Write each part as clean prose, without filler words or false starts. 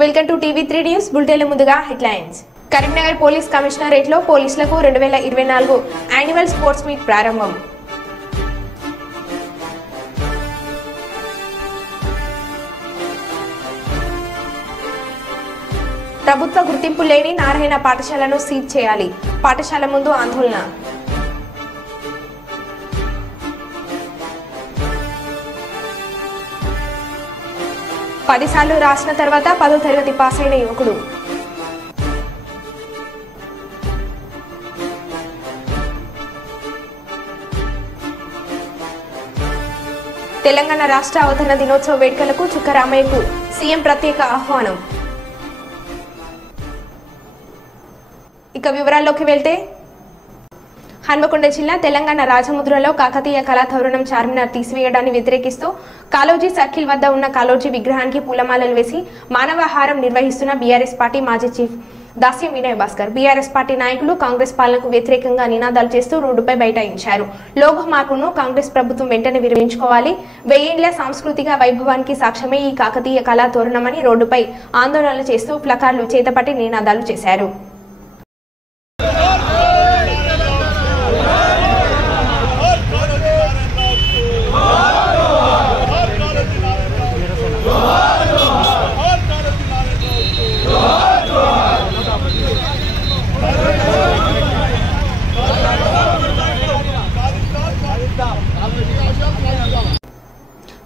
Welcome to టీవీ3 news bulletin ముందుగా headlines. Karimnagar police commissionerate లో పోలీసులకు 2024 యాన్యువల్ స్పోర్ట్స్ మీట్ ప్రారంభం. ప్రభుత్వ గుర్తింపు లేని నారాయణ పాఠశాలను సీజ్ చేయాలి. పాఠశాల ముందు ఆందోళన. పదిసార్లు రాసిన తర్వాత 10వ తరగతి పాస్ అయిన యువకుడు. తెలంగాణ రాష్ట్ర అవతరణ దినోత్సవ వేడుకలకు చుక్కరామయ్యకు సీఎం ప్రత్యేక ఆహ్వానం. ఇక వివరాల్లోకి వెళ్తే, హన్మకొండ జిల్లా తెలంగాణ రాజముద్రలో కాకతీయ కళాతోరణం చార్మినార్ తీసివేయడాన్ని వ్యతిరేకిస్తూ కాళోజీ సర్కిల్ వద్ద ఉన్న కాళోజీ విగ్రహానికి పూలమాలలు వేసి మానవహారం నిర్వహిస్తున్న బీఆర్ఎస్ పార్టీ మాజీ చీఫ్ దాస్యం వినయ్ భాస్కర్. బీఆర్ఎస్ పార్టీ నాయకులు కాంగ్రెస్ పాలనకు వ్యతిరేకంగా నినాదాలు చేస్తూ రోడ్డుపై బైఠాయించారు. లోగో మార్పును కాంగ్రెస్ ప్రభుత్వం వెంటనే విరమించుకోవాలి. 1000 ఏళ్ల సాంస్కృతిక వైభవానికి సాక్ష్యమే ఈ కాకతీయ కళాతోరణమని రోడ్డుపై ఆందోళనలు చేస్తూ ప్లకార్డులు చేతపట్టి నినాదాలు చేశారు.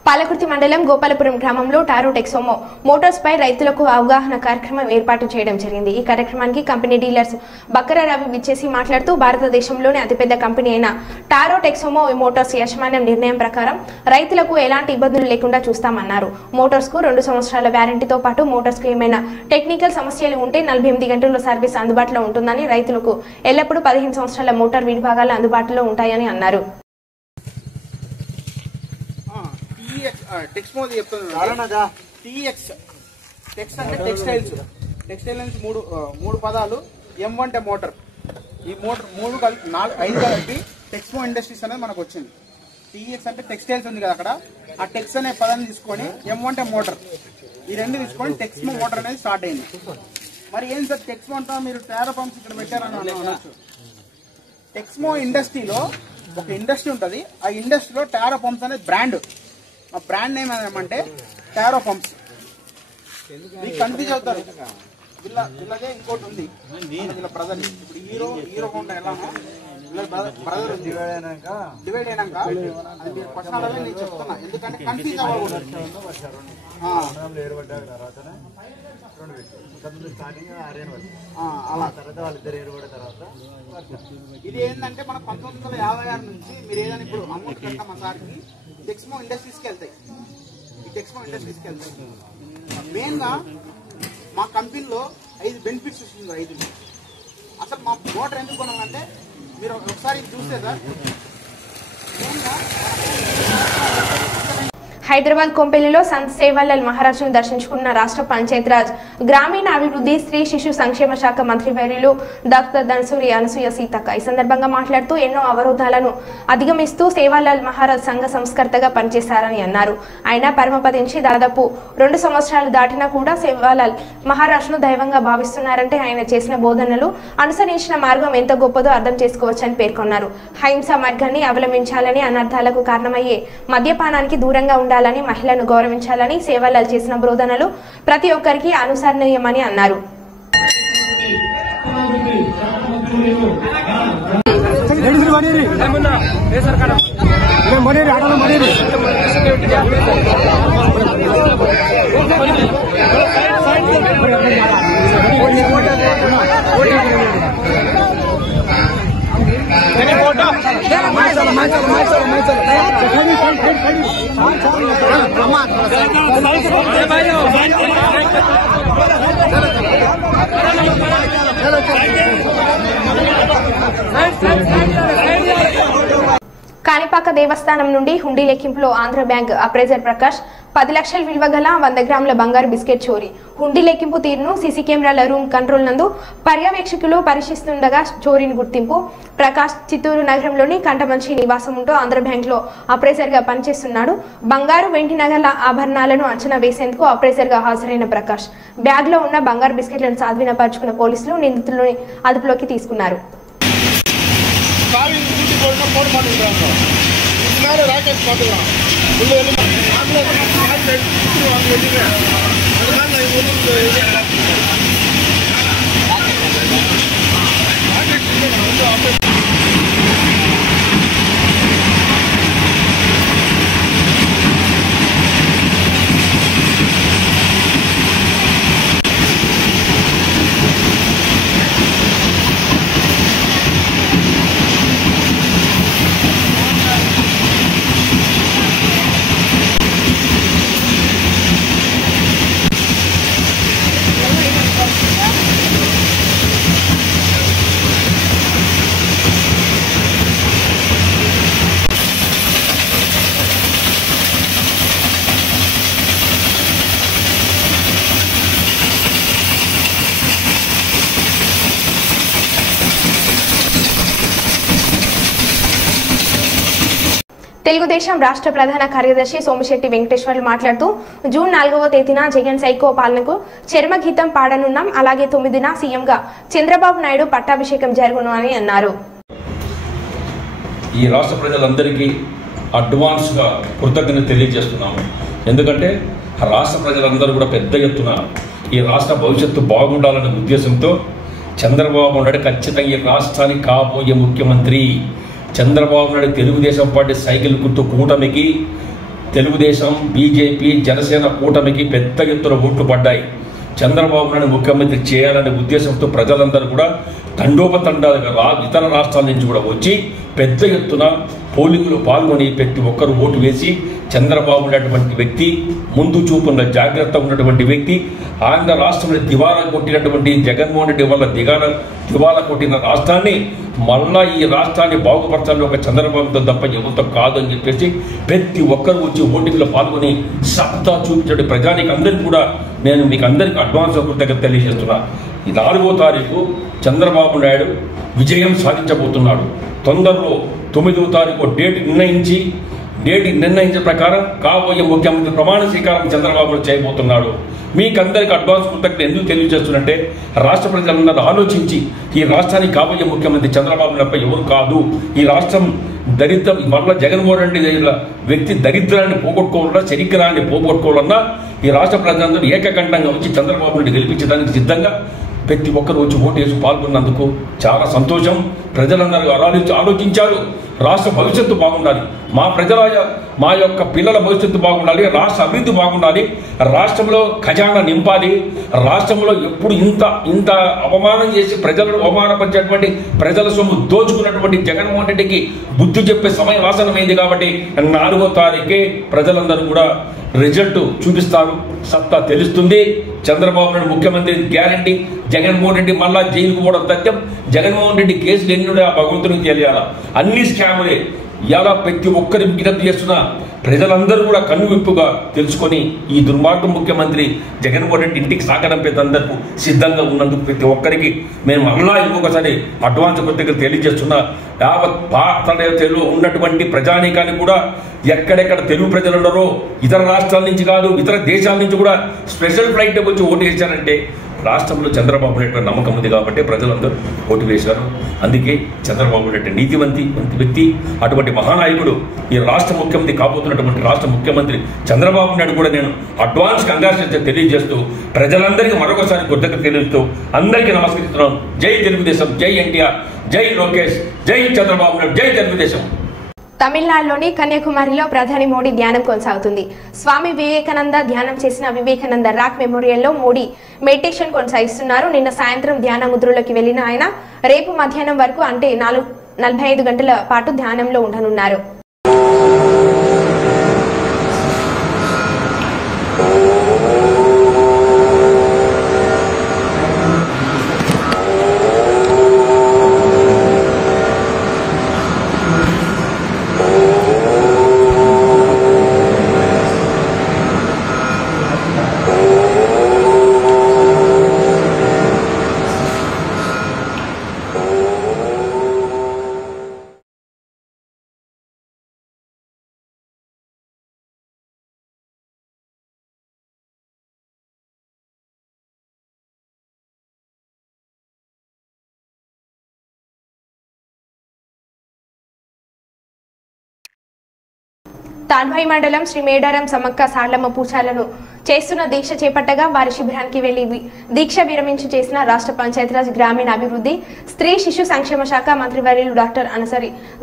పాలకుర్తి మండలం గోపాలపురం గ్రామంలో టారో టెక్సోమో మోటార్స్ పై రైతులకు అవగాహన కార్యక్రమం ఏర్పాటు చేయడం జరిగింది. ఈ కార్యక్రమానికి కంపెనీ డీలర్స్ బక్కర రవి విచ్చేసి మాట్లాడుతూ భారతదేశంలోనే అతిపెద్ద కంపెనీ అయిన టారో టెక్సోమో మోటార్స్ యాజమాన్యం నిర్ణయం ప్రకారం రైతులకు ఎలాంటి ఇబ్బందులు లేకుండా చూస్తామన్నారు. మోటార్స్ కు 2 సంవత్సరాల వ్యారంటీతో పాటు మోటార్స్ కు ఏమైనా టెక్నికల్ సమస్యలు ఉంటే 48 గంటల సర్వీస్ అందుబాటులో ఉంటుందని, రైతులకు ఎల్లప్పుడూ 15 సంవత్సరాల మోటార్ విడిభాగాలు అందుబాటులో ఉంటాయని అన్నారు. టెక్స్మో చెప్తుంది టీఎక్స్ టెక్స్ అంటే టెక్స్టైల్ నుంచి మూడు పదాలు. M అంటే మోటార్. ఈ మోటార్ 5 కలిపి టెక్స్మో ఇండస్ట్రీస్ అనేది మనకు వచ్చింది. టీఎక్స్ అంటే టెక్స్టైల్స్ ఉంది కదా, అక్కడ ఆ టెక్స్ అనే పదాన్ని తీసుకొని M అంటే మోటార్, ఈ 2 తీసుకొని టెక్స్మో మోటార్ అనేది స్టార్ట్ అయింది. మరి ఏం సార్ టెక్స్మో అంటా మీరు టారో పంప్స్ ఇక్కడ పెట్టారని అనొచ్చు. టెక్స్మో ఇండస్ట్రీలో ఒక ఇండస్ట్రీ ఉంటుంది. ఆ ఇండస్ట్రీలో టారో పంప్స్ అనేది బ్రాండ్. ఆ బ్రాండ్ నేమ్ ఏమంటే టారో పంప్స్. మీకు కన్ఫ్యూజ్ అవుతారు. వీళ్ళదే ఇంకోటి ఉంది, వీళ్ళ బ్రదర్. ఇప్పుడు హీరో హోండా ఎలానో వీళ్ళ బ్రదర్ డివైడ్ అయినాక అది మీరు పర్సనల్ గా నేను చెప్తున్నా, ఎందుకంటే కన్ఫ్యూజ్ అవ్వకూడదు. ఇది ఏంటంటే మన 1956 నుంచి మీరు ఏదైనా ఇప్పుడు అమౌంట్ కట్టాం మా సార్కి టెక్స్మో ఇండస్ట్రీస్కి వెళ్తాయి. ఈ టెక్స్మో ఇండస్ట్రీస్కి వెళ్తాయి. మెయిన్గా మా కంపెనీలో 5 బెనిఫిట్స్ వస్తుంది. 5 అసలు మా మోటార్ ఎందుకు కొనాలంటే మీరు ఒకసారి చూస్తే సార్, మెయిన్గా హైదరాబాద్ కొంపెల్లిలో సంత్ సేవాలాల్ మహారాజ్ను దర్శించుకున్న రాష్ట్ర పంచాయతీరాజ్ గ్రామీణ అభివృద్ధి స్త్రీ శిశు సంక్షేమ శాఖ మంత్రి వర్యులు డాక్టర్ ధనసూరి అనసూయ సీతక్క. ఈ సందర్భంగా మాట్లాడుతూ ఎన్నో అవరోధాలను అధిగమిస్తూ సేవాలాల్ మహారాజ్ సంఘ సంస్కర్తగా పనిచేశారని అన్నారు. ఆయన పరమపదించి దాదాపు 2 సంవత్సరాలు దాటినా కూడా సేవాలాల్ మహారాజ్ను దైవంగా భావిస్తున్నారంటే ఆయన చేసిన బోధనలు, అనుసరించిన మార్గం ఎంత గొప్పదో అర్థం చేసుకోవచ్చని పేర్కొన్నారు. అహింసా మార్గాన్ని అవలంబించాలని, అనర్థాలకు కారణమయ్యే మద్యపానానికి దూరంగా ఉండాలని, మహిళలను గౌరవించాలని సేవాలాల్ చేసిన బోధనలు ప్రతి ఒక్కరికి అనుసరణీయమని అన్నారు. కాణిపాక దేవస్థానం నుండి హుండీ లెక్కింపులో ఆంధ్ర బ్యాంక్ అప్రైజర్ ప్రకాష్ 10 లక్షల విలువ గల 100 గ్రాముల బంగారు బిస్కెట్ చోరీ. హుండీ లెక్కింపు తీరును సీసీ కెమెరాల రూమ్ కంట్రోల్ నందు పర్యవేక్షకులు పరిశీలిస్తుండగా చోరీని గుర్తింపు. ప్రకాష్ చిత్తూరు నగరంలోని కంటమంచి నివాసం ఉంటూ ఆంధ్ర బ్యాంక్ లో అప్రైజర్ గా పనిచేస్తున్నాడు. బంగారు వెండి నగల ఆభరణాలను అంచనా వేసేందుకు అప్రైజర్ గా హాజరైన ప్రకాష్ బ్యాగ్ లో ఉన్న బంగారు బిస్కెట్లను స్వాధీనపరుచుకున్న పోలీసులు నిందితులను అదుపులోకి తీసుకున్నారు. తెలుగుదేశం రాష్ట్ర ప్రధాన కార్యదర్శి సోమిశెట్టి వెంకటేశ్వర్లు మాట్లాడుతూ జూన్ 4వ తేదీన జగన్ సైకో పాలనకు చర్మగీతం పాడనున్నాం. అలాగే 9న సీఎంగా చంద్రబాబు నాయుడు పట్టాభిషేకం జరుగును అని అన్నారు. ఈ రాష్ట్ర ప్రజలందరికీ అడ్వాన్స్గా కృతజ్ఞత తెలియజేస్తున్నాము. ఎందుకంటే రాష్ట్ర ప్రజలందరూ కూడా పెద్ద ఎత్తున ఈ రాష్ట్ర భవిష్యత్తు బాగుండాలనే ఉద్దేశంతో చంద్రబాబు నాయుడు ఖచ్చితంగా ఈ రాష్ట్రానికి కాబోయే ముఖ్యమంత్రి. చంద్రబాబు నాయుడు తెలుగుదేశం పార్టీ సైకిల్ గుర్తు కూటమికి, తెలుగుదేశం, బీజేపీ, జనసేన కూటమికి పెద్ద ఎత్తున ఓట్లు పడ్డాయి. చంద్రబాబు నాయుడు ముఖ్యమంత్రి చేయాలనే ఉద్దేశంతో ప్రజలందరూ కూడా తండోపతండాలుగా ఇతర రాష్ట్రాల నుంచి కూడా వచ్చి పెద్ద ఎత్తున పోలింగ్లో పాల్గొని ప్రతి ఒక్కరు ఓటు వేసి చంద్రబాబు ఉన్నటువంటి వ్యక్తి, ముందు చూపున్న జాగ్రత్త ఉన్నటువంటి వ్యక్తి, ఆంధ్ర రాష్ట్రంలో దివాలా కొట్టినటువంటి జగన్మోహన్ రెడ్డి వల్ల దివాలా కొట్టిన రాష్ట్రాన్ని మళ్ళా ఈ రాష్ట్రాన్ని బాగుపరచాలని ఒక చంద్రబాబుతో తప్ప ఎవరితో కాదు అని చెప్పేసి ప్రతి ఒక్కరు వచ్చి ఓటింగ్లో పాల్గొని సత్తా చూపించే ప్రజానికి అందరికీ కూడా నేను మీకు అందరికీ అడ్వాన్స్ కృతజ్ఞత తెలియజేస్తున్నా. ఈ 4వ తారీఖు చంద్రబాబు నాయుడు విజయం సాధించబోతున్నాడు. తొందరలో 9వ తారీఖు డేట్ నిర్ణయించిన ప్రకారం కాబోయే ముఖ్యమంత్రి ప్రమాణ స్వీకారం చంద్రబాబు చేయబోతున్నాడు. మీకందరికి అడ్వాన్స్ కృతజ్ఞత ఎందుకు తెలియజేస్తున్నట్టే రాష్ట్ర ప్రజలందరూ ఆలోచించి ఈ రాష్ట్రానికి కాబోయే ముఖ్యమంత్రి చంద్రబాబు నాయుడు ఎవరు కాదు. ఈ రాష్ట్రం దరిద్రం వల్ల జగన్మోహన్ రెడ్డి వ్యక్తి దరిద్రాన్ని పోగొట్టుకోవాలన్నా, చరిత్రాన్ని పోగొట్టుకోవాలన్నా ఈ రాష్ట్ర ప్రజలందరూ ఏకకంఠంగా వచ్చి చంద్రబాబు నాయుడు గెలిపించడానికి సిద్ధంగా ప్రతి ఒక్కరు వచ్చి ఓటు వేసి పాల్గొన్నందుకు చాలా సంతోషం. ప్రజలందరూ ఆలోచించారు. రాష్ట్ర భవిష్యత్తు బాగుండాలి, మా యొక్క పిల్లల భవిష్యత్తు బాగుండాలి, రాష్ట్ర అభివృద్ధి బాగుండాలి, రాష్ట్రంలో ఖజానా నింపాలి. రాష్ట్రంలో ఎప్పుడు ఇంత అవమానం చేసి ప్రజలను అవమానపరిచేటువంటి ప్రజల సొమ్ము దోచుకున్నటువంటి జగన్మోహన్ రెడ్డికి బుద్ధి చెప్పే సమయం ఆసనమైంది. కాబట్టి 4వ తారీఖే ప్రజలందరూ కూడా రిజల్ట్ చూపిస్తారు. సత్తా తెలుస్తుంది. చంద్రబాబు నాయుడు ముఖ్యమంత్రి గ్యారంటీ. జగన్మోహన్ రెడ్డి మళ్ళా జైలుకు పోవడం సత్యం. జగన్మోహన్ రెడ్డి కేసులు ఎన్ని ఆ భగవంతునికి తెలియాలా. అన్ని స్కాములే. ఇలా ప్రతి ఒక్కరి విజ్ఞప్తి చేస్తున్నా ప్రజలందరూ కూడా కన్నువిప్పుగా తెలుసుకొని ఈ దుర్మార్గ ముఖ్యమంత్రి జగన్మోహన్ రెడ్డి ఇంటికి సాగడంపేందుకు సిద్ధంగా ఉన్నందుకు ప్రతి ఒక్కరికి మేము మళ్ళా ఇంకొకసారి అడ్వాన్స్ కృతజ్ఞతలు తెలియజేస్తున్నా. యావత్ భారతదేశంలో ఉన్నటువంటి ప్రజానీకానికి కూడా ఎక్కడెక్కడ తెలుగు ప్రజలు ఉన్నారో ఇతర రాష్ట్రాల నుంచి కాదు ఇతర దేశాల నుంచి కూడా స్పెషల్ ఫ్లైట్ వచ్చి ఓటు వేశారంటే రాష్ట్రంలో చంద్రబాబు నాయుడు నమ్మకం ఉంది కాబట్టి ప్రజలందరూ ఓటు వేశారు. అందుకే చంద్రబాబు నాయుడు నీతివంతి వ్యక్తి, అటువంటి మహానాయకుడు ఈ రాష్ట్ర ముఖ్యమంత్రి కాబోతున్నటువంటి రాష్ట్ర ముఖ్యమంత్రి చంద్రబాబు నాయుడు కూడా నేను అడ్వాన్స్ కంగ్రాచులేషన్ తెలియజేస్తూ ప్రజలందరికీ మరొకసారి కృతజ్ఞత తెలియజేస్తూ అందరికీ నమస్కరిస్తున్నాం. జై తెలుగుదేశం, జై ఎన్టీఆర్, జై లోకేష్, జై చంద్రబాబు నాయుడు, జై తెలుగుదేశం. తమిళనాడులోని కన్యాకుమారిలో ప్రధాని మోడీ ధ్యానం కొనసాగుతుంది. స్వామి వివేకానంద ధ్యానం చేసిన వివేకానంద రాక్ మెమోరియల్లో మోడీ మెడిటేషన్ కొనసాగిస్తున్నారు. నిన్న సాయంత్రం ధ్యాన ముద్రలోకి వెళ్లిన ఆయన రేపు మధ్యాహ్నం వరకు అంటే 45 గంటల పాటు ధ్యానంలో ఉండనున్నారు. Oh తాల్వాయి మండలం శ్రీ మేడారం సమ్మక్క సార్లమ్మ పూజలను చేస్తున్న దీక్ష చేపట్టగా వారి శిబిరానికి వెళ్లి దీక్ష విరమించి చేసిన రాష్ట్ర పంచాయతీరాజ్ గ్రామీణాభివృద్ధి స్త్రీ శిశు సంక్షేమ శాఖ మంత్రివర్యులు డాక్టర్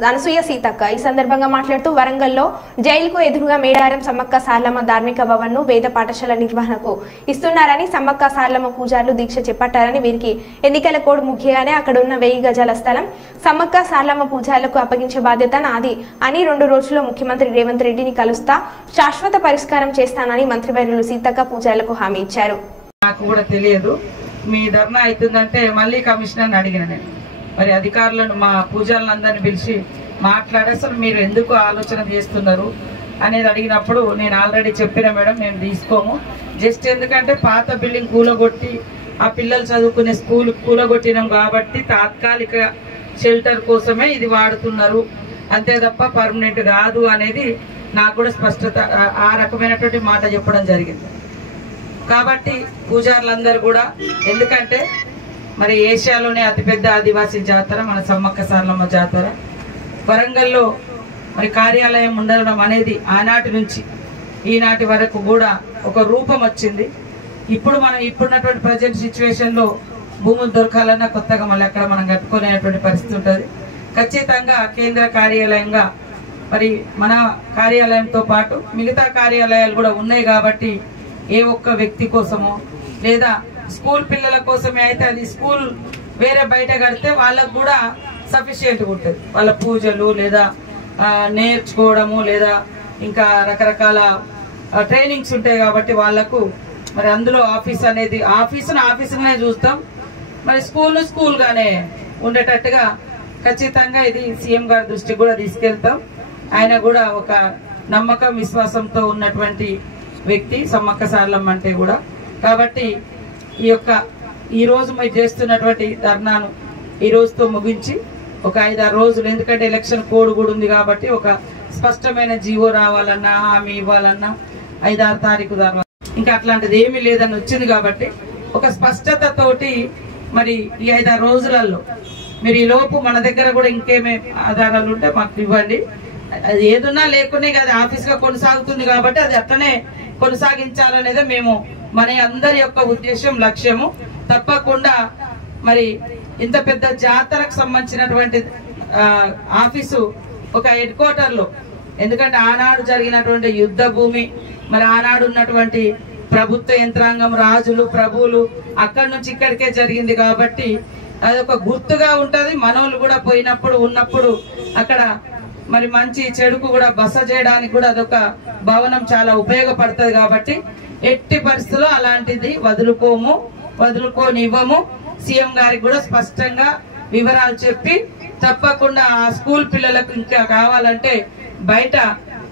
అనసూయ సీతక్క ఈ సందర్భంగా మాట్లాడుతూ వరంగల్లో జైలుకు ఎదురుగా మేడారం సమ్మక్క సార్లమ్మ ధార్మిక భవన్ ను వేద పాఠశాల నిర్వహణకు ఇస్తున్నారని సమ్మక్క సార్లమ్మ పూజారులు దీక్ష చేపట్టారని వీరికి ఎన్నికల కోడ్ ముఖ్యంగానే అక్కడ ఉన్న 1000 గజాల స్థలం సమ్మక్క సార్లమ్మ పూజారులకు అప్పగించే బాధ్యత నాది అని 2 రోజుల్లో ముఖ్యమంత్రి రేవంత్ రెడ్డిని కలుస్తా శాశ్వత పరిష్కారం చేస్తానని మంత్రివర్యులు సీతక్క పూజారులకు హామీ ఇచ్చారు. నాకు కూడా తెలియదు మీ ధర్నా అవుతుందంటే మళ్ళీ కమిషనర్ని అడిగిన నేను మరి అధికారులను మా పూజారులందరినీ పిలిచి మాట్లాడి అసలు మీరు ఎందుకు ఆలోచన చేస్తున్నారు అనేది అడిగినప్పుడు నేను ఆల్రెడీ చెప్పిన మేడం మేము తీసుకోము జస్ట్ ఎందుకంటే పాత బిల్డింగ్ కూలగొట్టి ఆ పిల్లలు చదువుకునే స్కూల్ కూలగొట్టినాం కాబట్టి తాత్కాలిక షెల్టర్ కోసమే ఇది వాడుతున్నారు అంతే తప్ప పర్మనెంట్ కాదు అనేది నాకు కూడా స్పష్టత ఆ రకమైనటువంటి మాట చెప్పడం జరిగింది. కాబట్టి పూజారులందరూ కూడా ఎందుకంటే మరి ఏషియాలోనే అతిపెద్ద ఆదివాసీ జాతర మన సమ్మక్క సార్లమ్మ జాతర వరంగల్లో మరి కార్యాలయం ఉండడం అనేది ఆనాటి నుంచి ఈనాటి వరకు కూడా ఒక రూపం వచ్చింది. ఇప్పుడు మనం ఇప్పుడున్నటువంటి ప్రజెంట్ సిచ్యువేషన్ లో భూములు దొరకాలన్నా కొత్తగా మళ్ళీ అక్కడ మనం కట్టుకునేటువంటి పరిస్థితి ఉంటుంది. ఖచ్చితంగా కేంద్ర కార్యాలయంగా మరి మన కార్యాలయంతో పాటు మిగతా కార్యాలయాలు కూడా ఉన్నాయి కాబట్టి ఏ ఒక్క వ్యక్తి కోసమో లేదా స్కూల్ పిల్లల కోసమే అయితే అది స్కూల్ వేరే బయట కడితే వాళ్ళకు కూడా సఫిషియెంట్గా ఉంటుంది వాళ్ళ పూజలు లేదా నేర్చుకోవడము లేదా ఇంకా రకరకాల ట్రైనింగ్స్ ఉంటాయి కాబట్టి వాళ్లకు మరి అందులో ఆఫీస్ అనేది ఆఫీసునే చూస్తాం మరి స్కూల్ గానే ఉండేటట్టుగా ఖచ్చితంగా ఇది సీఎం గారి దృష్టికి కూడా తీసుకెళ్తాం. ఆయన కూడా ఒక నమ్మకం విశ్వాసంతో ఉన్నటువంటి వ్యక్తి సమ్మక్క సార్లమ్మ అంటే కూడా. కాబట్టి ఈ రోజు మీరు చేస్తున్నటువంటి ధర్నాను ఈ రోజుతో ముగించి ఒక 5-6 రోజులు ఎందుకంటే ఎలక్షన్ కోడ్ కూడా ఉంది కాబట్టి ఒక స్పష్టమైన జీవో రావాలన్నా హామీ ఇవ్వాలన్నా 5-6 తారీఖు ధర్నా ఇంకా అట్లాంటిది ఏమీ లేదని వచ్చింది కాబట్టి ఒక స్పష్టతతోటి మరి ఈ 5-6 రోజులలో మీరు ఈ లోపు మన దగ్గర కూడా ఇంకేమే ఆధారాలు ఉంటే మాకు ఇవ్వండి. అది ఏదున్నా లేకునే అది ఆఫీస్ గా కొనసాగుతుంది కాబట్టి అది అట్లనే కొనసాగించాలనేదే మేము మన అందరి యొక్క ఉద్దేశం లక్ష్యము. తప్పకుండా మరి ఇంత పెద్ద జాతరకు సంబంధించినటువంటి ఆఫీసు ఒక హెడ్ క్వార్టర్ లో ఎందుకంటే ఆనాడు జరిగినటువంటి యుద్ధ భూమి మరి ఆనాడు ఉన్నటువంటి ప్రభుత్వ యంత్రాంగం రాజులు ప్రభువులు అక్కడి నుంచి ఇక్కడికే జరిగింది కాబట్టి అదొక గుర్తుగా ఉంటది. మనోళ్ళు కూడా పోయినప్పుడు ఉన్నప్పుడు అక్కడ మరి మంచి చెడుకు కూడా బస చేయడానికి కూడా అదొక భవనం చాలా ఉపయోగపడుతుంది కాబట్టి ఎట్టి పరిస్థితుల్లో అలాంటిది వదులుకోనివ్వము. సీఎం గారికి కూడా స్పష్టంగా వివరాలు చెప్పి తప్పకుండా ఆ స్కూల్ పిల్లలకు ఇంకా కావాలంటే బయట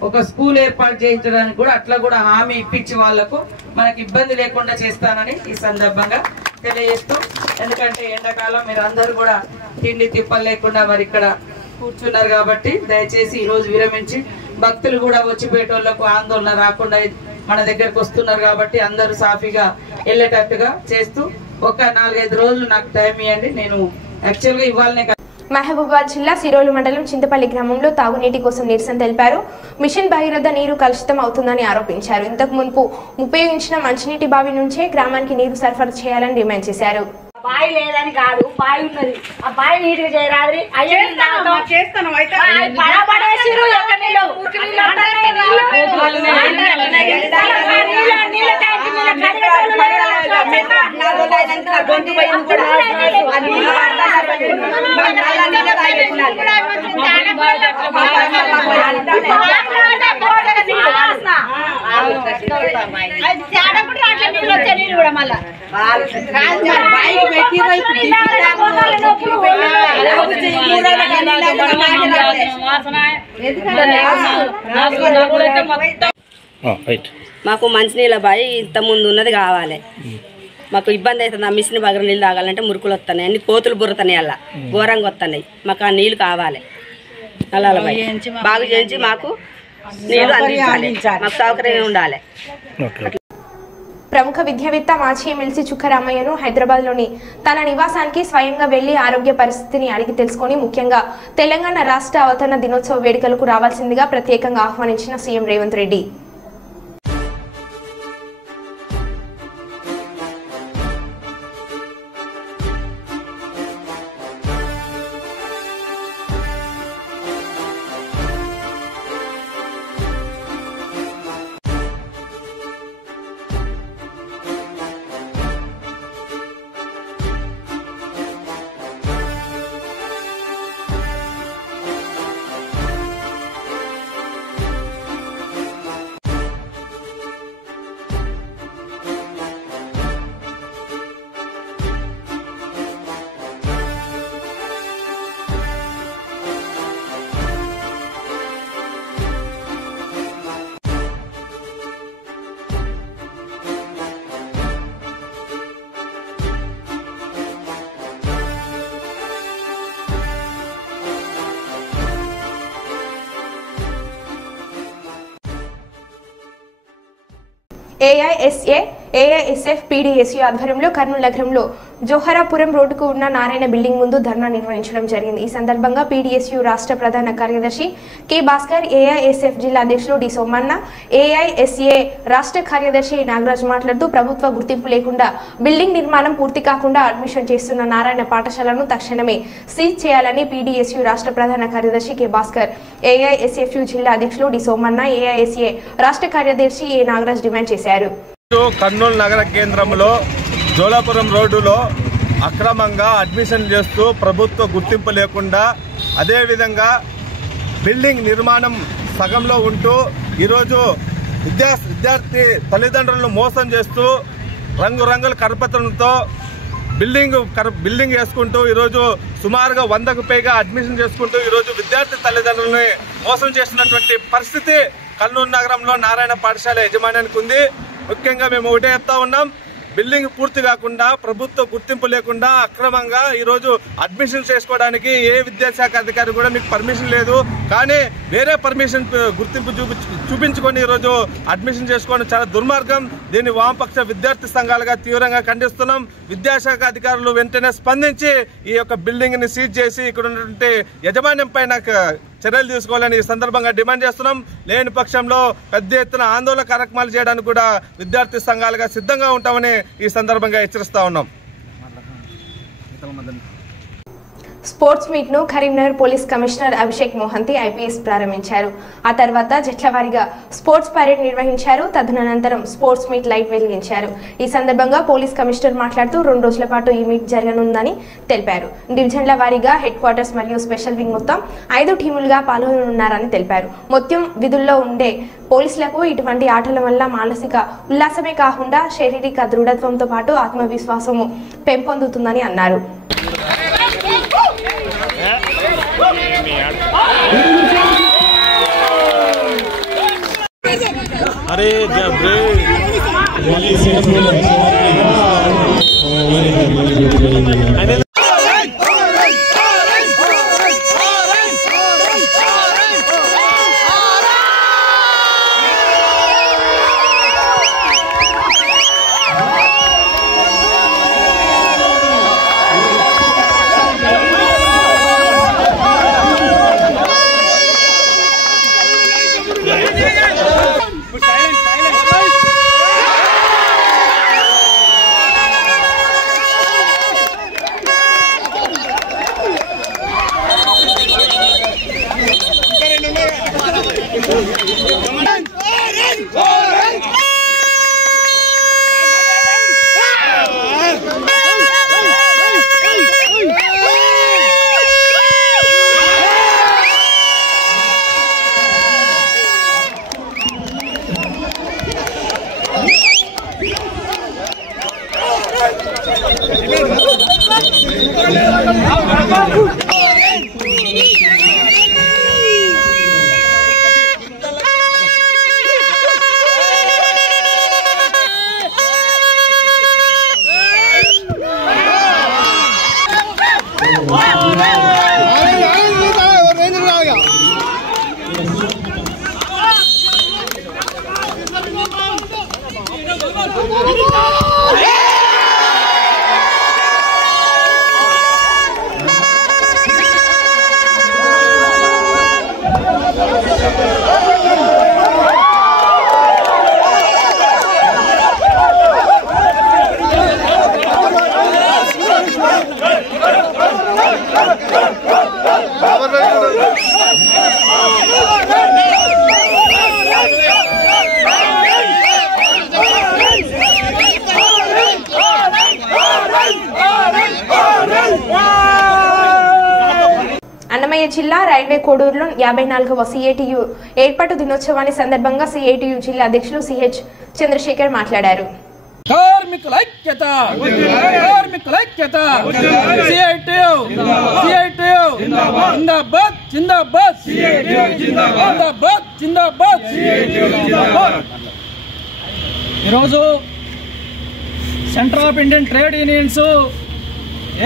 ఒక స్కూల్ ఏర్పాటు చేయించడానికి కూడా అట్లా కూడా హామీ ఇప్పించి వాళ్లకు మనకి ఇబ్బంది లేకుండా చేస్తానని ఈ సందర్భంగా తెలియజేస్తూ ఎందుకంటే ఎండాకాలం మీరు అందరూ కూడా తిండి తిప్పలు లేకుండా మరి ఇక్కడ కూర్చున్నారు కాబట్టి దయచేసి ఈ రోజు విరమించి భక్తులు కూడా వచ్చిపోయేటోళ్లకు ఆందోళన రాకుండా మన దగ్గరకు వస్తున్నారు కాబట్టి అందరూ సాఫీగా వెళ్ళేటట్టుగా చేస్తూ ఒక 4-5 రోజులు నాకు టైం ఇవ్వండి. నేను యాక్చువల్ గా ఇవ్వాలనే మహబూబాబాద్ జిల్లా సిరోలు మండలం చింతపల్లి గ్రామంలో తాగునీటి కోసం నిరసన తెలిపారు. మిషన్ భగీరథ నీరు కలుషితం అవుతుందని ఆరోపించారు. ఇంతకు మునుపు ఉపయోగించిన మంచినీటి బావి నుంచే గ్రామానికి నీరు సరఫరా చేయాలని డిమాండ్ చేశారు. బావి లేదని కాదు, బావి ఉన్నది. ఆ బావి నీటిగా చేయరాదు. మాకు మంచినీళ్ళ బావి ఇంత ముందు ఉన్నది కావాలి. మాకు ఇబ్బంది అవుతుంది. ఆ మిషన్ బగర నీళ్ళు తాగాలంటే మురుకులు వస్తున్నాయి, అన్ని కోతులు బుర్రతున్నాయి, అలా ఘోరంగా వస్తున్నాయి. మాకు ఆ నీళ్ళు కావాలి. నల్లాల బావి బాగు చేయించి మాకు నీళ్ళు అందించాలి, మాకు సౌకర్యంగా ఉండాలి. ప్రముఖ విద్యావేత్త మాజీ ఎమ్మెల్సీ చుక్కరామయ్యను హైదరాబాద్లోని తన నివాసానికి స్వయంగా వెళ్లి ఆరోగ్య పరిస్థితిని అడిగి తెలుసుకొని ముఖ్యంగా తెలంగాణ రాష్ట్ర అవతరణ దినోత్సవ వేడుకలకు రావాల్సిందిగా ప్రత్యేకంగా ఆహ్వానించిన CM Revanth Reddy. AISF PDSU ఆధ్వర్యంలో కర్నూలు నగరంలో జోహరాపురం రోడ్డుకు ఉన్న నారాయణ బిల్డింగ్ ముందు ధర్నా నిర్వహించడం జరిగింది. ఈ సందర్భంగా పీడీఎస్యూ రాష్ట్ర ప్రధాన కార్యదర్శి కె భాస్కర్, ఏఐఎస్ఎఫ్ జిల్లా అధ్యక్షులు డి సోమన్న, ఏఐఎస్ఏ రాష్ట్ర కార్యదర్శి నాగరాజ్ మాట్లాడుతూ ప్రభుత్వ గుర్తింపు లేకుండా బిల్డింగ్ నిర్మాణం పూర్తి కాకుండా అడ్మిషన్ చేస్తున్న నారాయణ పాఠశాలను తక్షణమే సీజ్ చేయాలని పీడీఎస్యూ రాష్ట్ర ప్రధాన కార్యదర్శి కె భాస్కర్, ఏఐఎస్ఎఫ్ జిల్లా అధ్యక్షులు డి సోమన్న, ఏఐఎస్ఏ రాష్ట్ర కార్యదర్శి ఏ నాగరాజ్ డిమాండ్ చేశారు. కర్నూలు నగర కేంద్రంలో జోలాపురం రోడ్డులో అక్రమంగా అడ్మిషన్ చేస్తూ ప్రభుత్వ గుర్తింపు లేకుండా అదేవిధంగా బిల్డింగ్ నిర్మాణం సగంలో ఉంటూ ఈరోజు విద్యార్థి తల్లిదండ్రులను మోసం చేస్తూ రంగురంగుల కరపత్రంతో బిల్డింగ్ వేసుకుంటూ ఈరోజు సుమారుగా 100కు పైగా అడ్మిషన్ చేసుకుంటూ ఈరోజు విద్యార్థి తల్లిదండ్రులని మోసం చేసినటువంటి పరిస్థితి కర్నూలు నగరంలో నారాయణ పాఠశాల యజమానికి ఉంది. ముఖ్యంగా మేము ఒకటే చెప్తా ఉన్నాం, బిల్డింగ్ పూర్తి కాకుండా ప్రభుత్వ గుర్తింపు లేకుండా అక్రమంగా ఈరోజు అడ్మిషన్ చేసుకోవడానికి ఏ విద్యాశాఖ అధికారి కూడా మీకు పర్మిషన్ లేదు. కానీ వేరే పర్మిషన్ గుర్తింపు చూపించుకొని ఈరోజు అడ్మిషన్ చేసుకోవడం చాలా దుర్మార్గం. దీన్ని వామపక్ష విద్యార్థి సంఘాలుగా తీవ్రంగా ఖండిస్తున్నాం. విద్యాశాఖ అధికారులు వెంటనే స్పందించి ఈ యొక్క బిల్డింగ్ ని సీజ్ చేసి ఇక్కడ ఉన్నటువంటి యజమాన్యం పైన చర్యలు తీసుకోవాలని ఈ సందర్భంగా డిమాండ్ చేస్తున్నాం. లేని పక్షంలో పెద్ద ఎత్తున ఆందోళన కార్యక్రమాలు చేయడానికి కూడా విద్యార్థి సంఘాలుగా సిద్ధంగా ఉంటామని ఈ సందర్భంగా హెచ్చరిస్తా ఉన్నాం. స్పోర్ట్స్ మీట్ ను Karimnagar police commissioner Abhishek Mohanty IPS ప్రారంభించారు. ఆ తర్వాత జట్లవారీగా స్పోర్ట్స్ పరేడ్ నిర్వహించారు. తదనంతరం స్పోర్ట్స్ మీట్ లైట్ వెలిగించారు. ఈ సందర్భంగా పోలీస్ కమిషనర్ మాట్లాడుతూ 2 రోజుల పాటు ఈ మీట్ జరగనుందని తెలిపారు. డివిజన్ల వారీగా హెడ్ క్వార్టర్స్ మరియు స్పెషల్ వింగ్ మొత్తం 5 టీములుగా పాల్గొనున్నారని తెలిపారు. మొత్తం విధుల్లో ఉండే పోలీసులకు ఇటువంటి ఆటల వల్ల మానసిక ఉల్లాసమే కాకుండా శారీరక దృఢత్వంతో పాటు ఆత్మవిశ్వాసము పెంపొందుతుందని అన్నారు. अरे జిల్లా రైల్వే కోడూరులో 54వ సిఐటియు ఏర్పాటు దినోత్సవాన్ని సందర్భంగా సిఐటియు జిల్లా అధ్యక్షులు సిహెచ్ చంద్రశేఖర్ మాట్లాడారు. కార్మికుల ఐక్యత, కార్మికుల ఐక్యత, సిఐటియు సిఐటియు జిందాబాద్ జిందాబాద్, జిందాబాద్ జిందాబాద్. ఈరోజు centre of Indian trade unions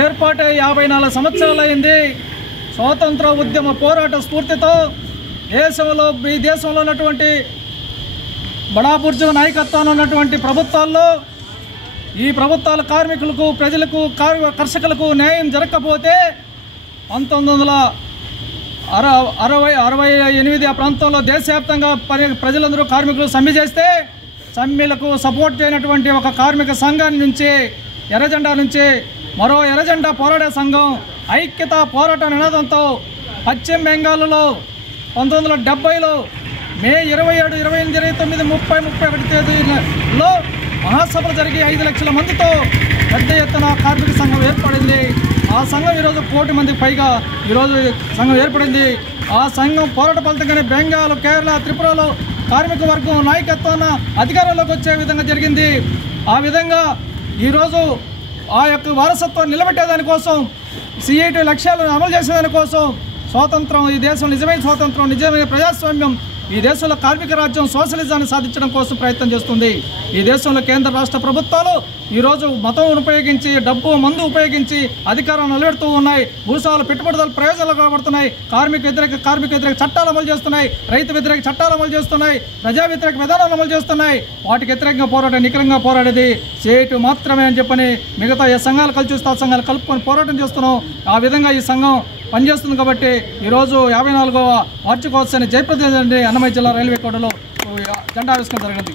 ఏర్పాటై 54 సంవత్సరాలైంది. స్వాతంత్ర ఉద్యమ పోరాట స్ఫూర్తితో ఈ దేశంలో ఉన్నటువంటి బడా బుర్జు నాయకత్వంలో ఉన్నటువంటి ప్రభుత్వాల్లో ఈ ప్రభుత్వాల కార్మికులకు, ప్రజలకు, కర్షకులకు న్యాయం జరగకపోతే 1968 ఆ ప్రాంతంలో దేశవ్యాప్తంగా ప్రజలందరూ కార్మికులు సమ్మె చేస్తే సమ్మెలకు సపోర్ట్ చేయనటువంటి ఒక కార్మిక సంఘాన్ని నుంచి ఎర్రజెండా నుంచి మరో ఎర్రజెండా పోరాడే సంఘం ఐక్యత పోరాట నినాదంతో పశ్చిమ బెంగాల్లో 1970లో మే 27, 28, 29, 30, 31 తేదీలలో మహాసభలు జరిగి 5 లక్షల మందితో పెద్ద ఎత్తున కార్మిక సంఘం ఏర్పడింది. ఆ సంఘం ఈరోజు 1 కోటి మందికి పైగా ఈరోజు సంఘం ఏర్పడింది. ఆ సంఘం పోరాట ఫలితంగానే బెంగాల్, కేరళ, త్రిపురలో కార్మిక వర్గం నాయకత్వాన అధికారంలోకి వచ్చే విధంగా జరిగింది. ఆ విధంగా ఈరోజు ఆ యొక్క వారసత్వాన్ని నిలబెట్టేదానికోసం, సిఐటి లక్ష్యాలను అమలు చేసేదానికోసం స్వాతంత్రం, ఈ దేశం నిజమైన స్వాతంత్రం, నిజమైన ప్రజాస్వామ్యం, ఈ దేశంలో కార్మిక రాజ్యం సోషలిజాన్ని సాధించడం కోసం ప్రయత్నం చేస్తుంది. ఈ దేశంలో కేంద్ర రాష్ట్ర ప్రభుత్వాలు ఈరోజు మతం ఉపయోగించి, డబ్బు, మందు ఉపయోగించి అధికారం నిలబెడుతూ ఉన్నాయి. భూసాల పెట్టుబడుల ప్రయోజనాలు కాబడుతున్నాయి. కార్మిక వ్యతిరేక చట్టాలు అమలు చేస్తున్నాయి. రైతు వ్యతిరేక చట్టాలు అమలు చేస్తున్నాయి. ప్రజా వ్యతిరేక విధానాలు అమలు చేస్తున్నాయి. వాటికి వ్యతిరేకంగా పోరాటం, నికరంగా పోరాడేది సిఐటి మాత్రమే అని చెప్పని మిగతా ఏ సంఘాలు కలిసి చూస్తే ఆ సంఘాలు కలుపుకొని పోరాటం చేస్తున్నాం. ఆ విధంగా ఈ సంఘం పనిచేస్తుంది. కాబట్టి ఈరోజు 54వ వార్షికోత్సవాన్ని జయప్రదండి అన్నమయ్య జిల్లా రైల్వే కోటలో జెండా ఆవిష్కరణ జరిగింది.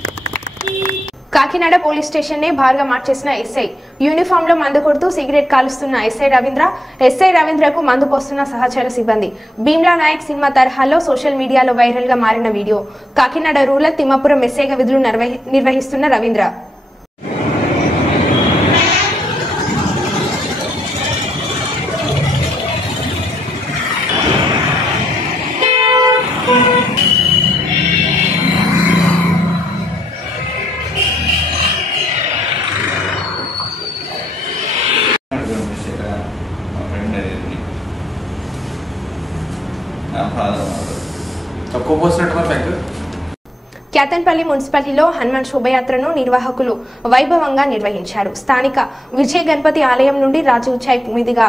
కాకినాడ పోలీస్ స్టేషన్ నే భారీగా మార్చేసిన ఎస్ఐ, యూనిఫామ్ లో మందు కొడుతూ సిగరెట్ కాలుస్తున్న ఎస్ఐ రవీంద్రకు మందు పోస్తున్న సహచర సిబ్బంది. భీమ్లా నాయక్ సినిమా తరహాలో సోషల్ మీడియాలో వైరల్ గా మారిన వీడియో. కాకినాడ రూరల్ తిమ్మాపురం ఎస్ఐగా విధులు నిర్వహిస్తున్న రవీంద్ర క్యాతన్పల్లి మున్సిపాలిటీలో హనుమాన్ శోభయాత్రను నిర్వాహకులు వైభవంగా నిర్వహించారు. స్థానిక విజయ గణపతి ఆలయం నుండి రాజీవ్ చౌక్ మీదుగా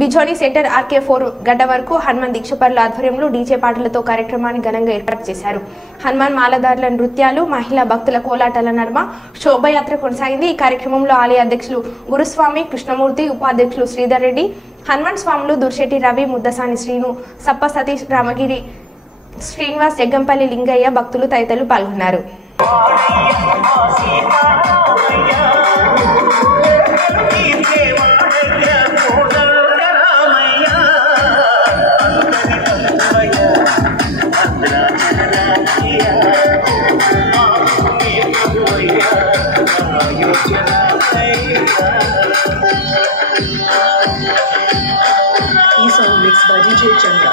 బిజోని సెంటర్ RK4 గడ్డ వరకు హనుమాన్ దీక్షపరుల ఆధ్వర్యంలో డీజే పాటలతో కార్యక్రమాన్ని ఘనంగా ఏర్పాటు చేశారు. హనుమాన్ మాలదారుల నృత్యాలు, మహిళా భక్తుల కోలాటాల నడుమ శోభయాత్ర కొనసాగింది. ఈ కార్యక్రమంలో ఆలయ అధ్యక్షులు గురుస్వామి కృష్ణమూర్తి, ఉపాధ్యక్షులు శ్రీధర్ రెడ్డి, హనుమాన్ స్వాములు దుర్శెట్టి రవి, ముద్దసాని శ్రీను, సప్ప సతీష్, రామగిరి శ్రీనివాస్, జగ్గంపల్లి లింగయ్య, భక్తులు తదితరులు పాల్గొన్నారు. ఈ సాంగ్ మిక్స్ బై DJ చంద్ర.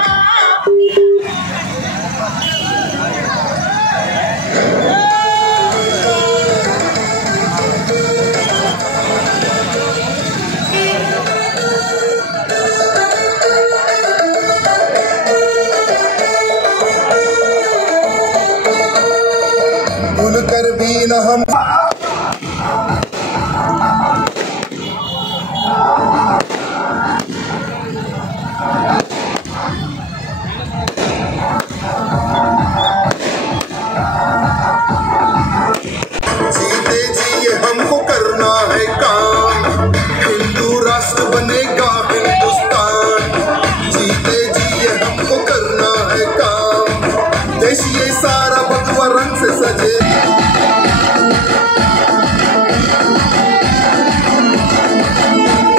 कर भी न हम जीते जी ये हमको करना है काम, हिंदू राष्ट्र बनेगा हिंदुस्तान। जीते जी ये हमको करना है काम, देश ये सारा भगवा रंग से सजे।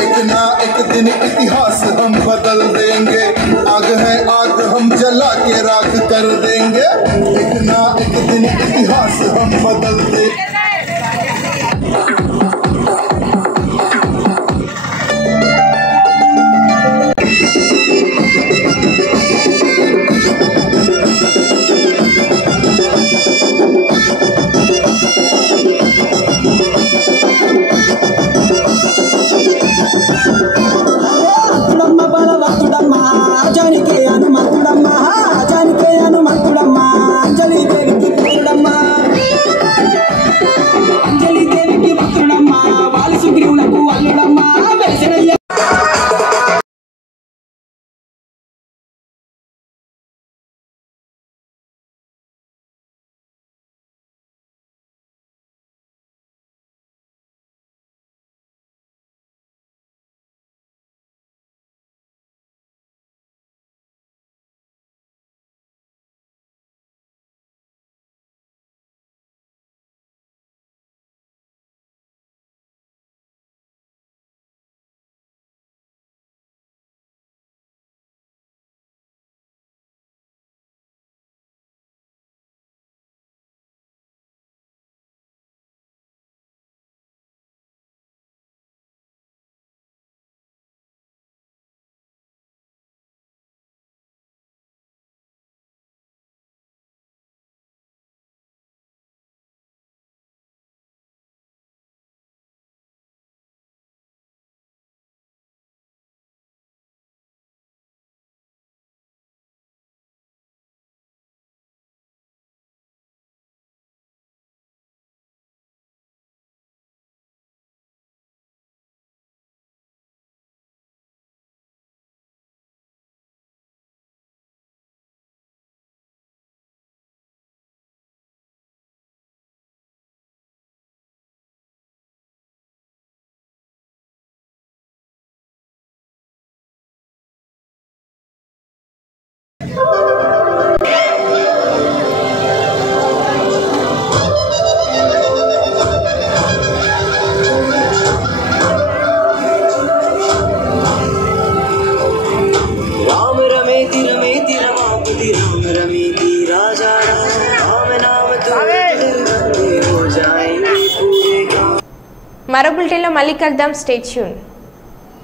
एक ना एक दिन इतिहास हम बदल देंगे, आग है आग हम जला के राख कर देंगे। एक ना एक दिन इतिहास हम बदल देंगे। మరో బులెటిన్లో మళ్ళీ కలుద్దాం. Stay tune.